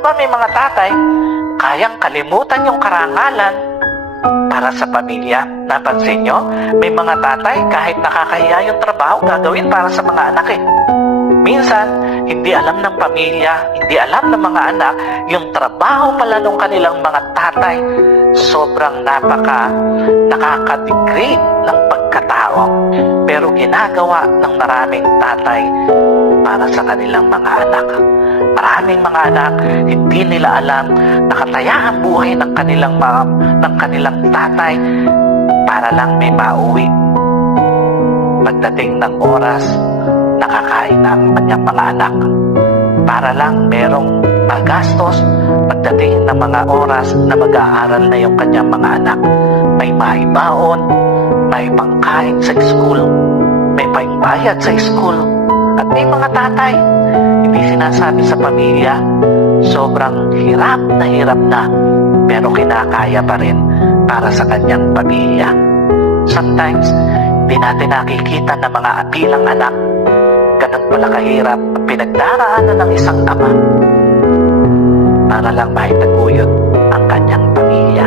ba may mga tatay kayang kalimutan yung karangalan para sa pamilya? Napansin nyo? May mga tatay kahit nakakahiya yung trabaho, gagawin para sa mga anak eh. Minsan, hindi alam ng pamilya, hindi alam ng mga anak, yung trabaho pala ng kanilang mga tatay, sobrang nakaka-degrade ng pagkatao. Pero ginagawa ng maraming tatay para sa kanilang mga anak. Maraming mga anak, hindi nila alam nakataya ang buhay ng kanilang ng kanilang tatay para lang may mauwi. Pagdating ng oras, nakakain na ang kanyang mga anak. Para lang merong magastos pagdating ng mga oras na mag-aaral na yung kanyang mga anak. May maibaon, may pangkain sa school, may pangbayad sa school. At may mga tatay, hindi sinasabi sa pamilya, sobrang hirap na, pero kinakaya pa rin para sa kanyang pamilya. Sometimes, hindi natin nakikita na mga apilang anak, ganun pala kahirap ang pinagdaraanan ng isang ama para lang maitaguyod ang kanyang pamilya.